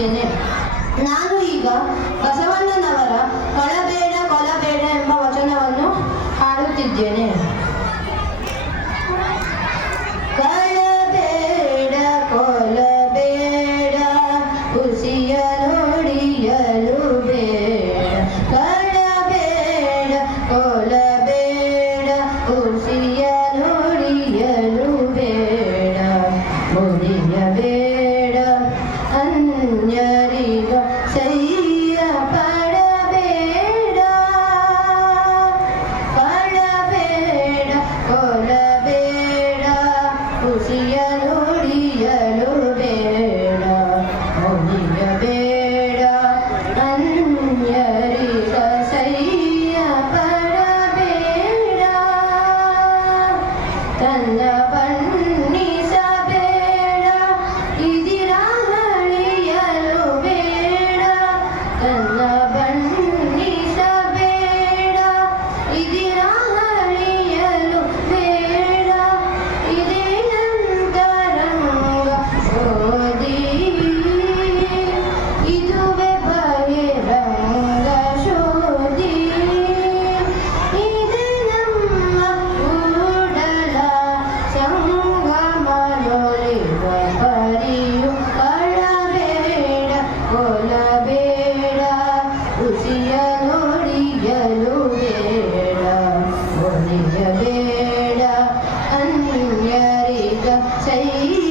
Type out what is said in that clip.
ಇದ್ದೇನೆ ನಾನು ಈಗ ಬಸವಣ್ಣನವರ ಕೊಲಬೇಡ ಕೊಲಬೇಡ ಎಂಬ ವಚನವನ್ನು ಹಾಡುತ್ತಿದ್ದೇನೆ. ಕೊಲಬೇಡ ಕೊಲಬೇಡ ಖುಷಿಯ தன்யப अन्यवेड अन्यरिक चै